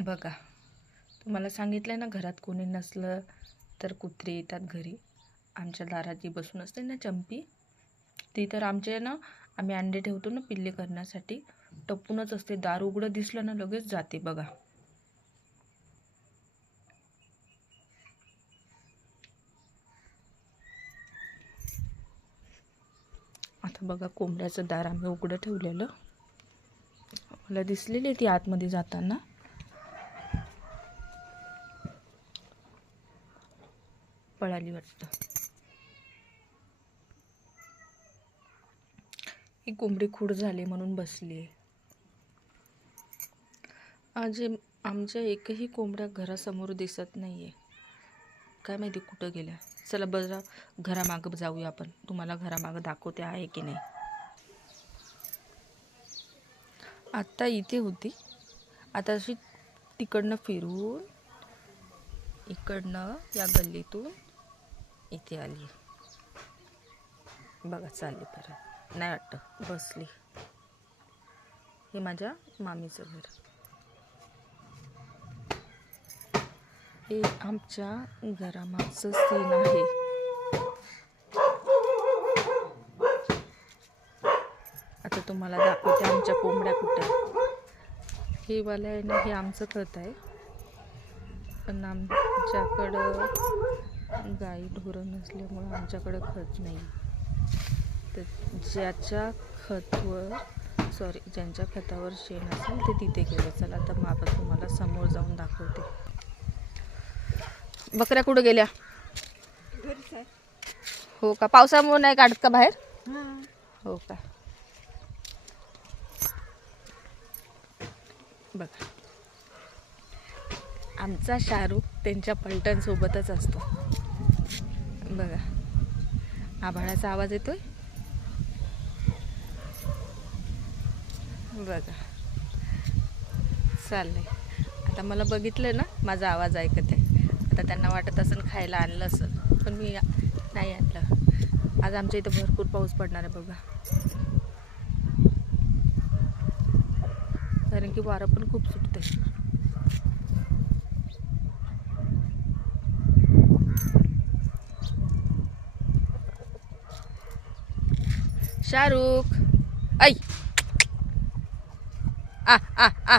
बघा, तुम्हाला सांगितलं ना, घरात कोणी नसलं तर कुत्रे येतात घरी. आमच्या दारात जी बसून असते ना चंपी, ती तर आमचे ना, आम्ही अंडे ठेवतो ना पिल्ले करण्यासाठी, टपूनच असते. दार उघडं दिसलं ना लगेच जाते. बघा, आता बघा, कोंबड्याचं दार आम्ही उघडं ठेवलेलं. मला दिसलेली ती आतमध्ये जाताना. पळाली वाटतं. ही कोंबडी खूड झाली म्हणून बसली आहे. आज आमच्या एकही कोंबड्या घरासमोर दिसत नाहीये. काय माहिती कुठं गेल्या. चला बरं, घरामागं जाऊया आपण. तुम्हाला घरामागं दाखवते आहे की नाही. आत्ता इथे होती, आता अशी तिकडनं फिरून इकडनं या गल्लीतून इथे आली. बघा, चालली परत. नाही वाटतं बसली. हे माझ्या मामीचं घर. हे आमच्या घरामागचं सीन आहे. आता तुम्हाला दाखवते आमच्या कोंबड्या कुठे. हे वाला आहे ना, हे आमचं खत आहे. पण आमच्याकडं गाई ढोरं नसल्यामुळं आमच्याकडं खत नाही. तर ज्यांच्या खतावर शेण असेल ते तिथे गेलं. चला तर मग आपण तुम्हाला समोर जाऊन दाखवते. बकऱ्या कुठं गेल्या? हो का? पावसामुळे नाही काढत का बाहेर? हो का? बघा, आमचा शाहरुख त्यांच्या पलटणसोबतच असतो. बघा, आभाळाचा आवाज येतोय. बघा, चाललंय. आता मला बघितलं ना, माझा आवाज ऐकत आहे. आता त्यांना वाटत असेल खायला आणलं असेल, पण मी नाही आणलं. आज आमच्या इथं भरपूर पाऊस पडणार आहे. बघा, कारण की वारं पण खूप सुटते. शाहरुख, ऐ आ आ आ